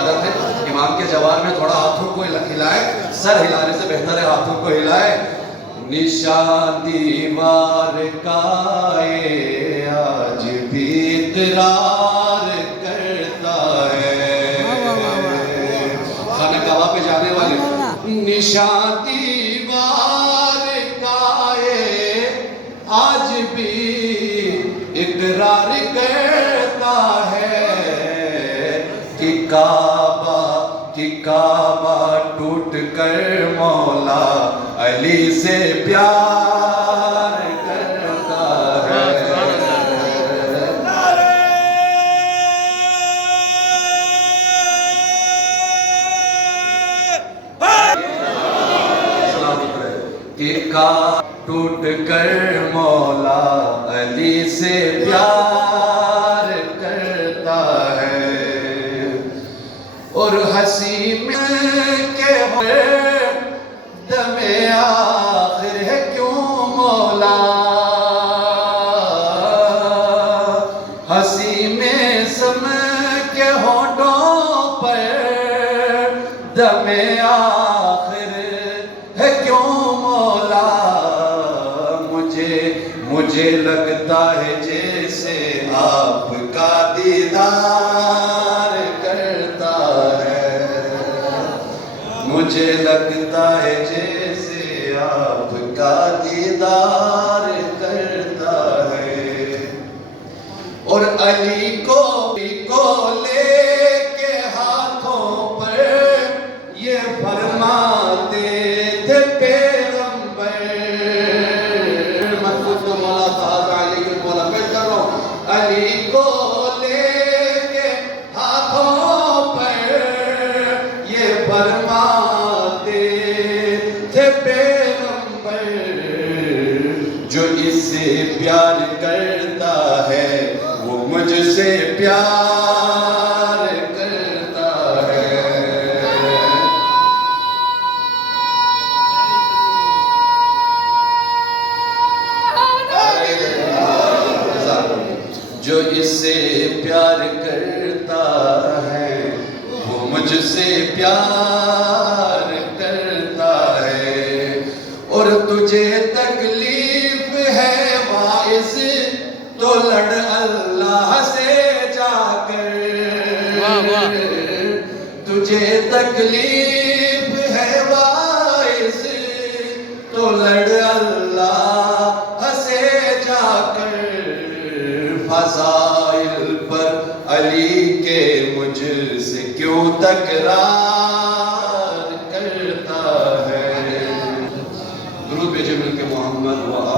عبادت ہے. امام کے جوار میں تھوڑا ہاتھوں کو ہلائے, سر ہلانے سے بہتر ہے ہاتھوں کو ہلائے. نشان دیوار کا ہے آج بھی اقرار کرتا ہے. خانہ کعبہ پہ جانے والے نشان دیوار کا ہے آج بھی اقرار کرتا ہے کہ کعبہ ٹوٹ کر مولا علی سے پیار کرتا ہے. کہ کعبہ ٹوٹ کر مولا علی سے پیار کرتا ہے. اور ہنسی میں کہ دم آخر ہے کیوں مولا, ہنسی میں سم کے ہونٹوں پر دم آخر ہے کیوں مولا. مجھے لگتا ہے جیسے آپ کا دیدار کرتا ہے. مجھے لگتا ہے جیسے آپ کا دیدار کرتا ہے. اور علی کو لے کے ہاتھوں پر یہ فرماتے تھے پیغمبر. محفوظ کو مولا صاحب علی کے مولا پیش کر رہا ہوں. علی کو لے کے ہاتھوں پر یہ فرماتے تھے پیغمبر. جو اس سے پیار کرتا ہے وہ مجھ سے پیار کرتا ہے. جو اس سے پیار کرتا ہے وہ مجھ سے پیار کرتا ہے. اور تجھے تکلیف ہے باعث تو لڑ اللہ سے جا کر. تجھے تکلیف ہے باعث تو لڑ اللہ سے جا کر. فضائل پر علی کے مجھ سے کیوں تکرار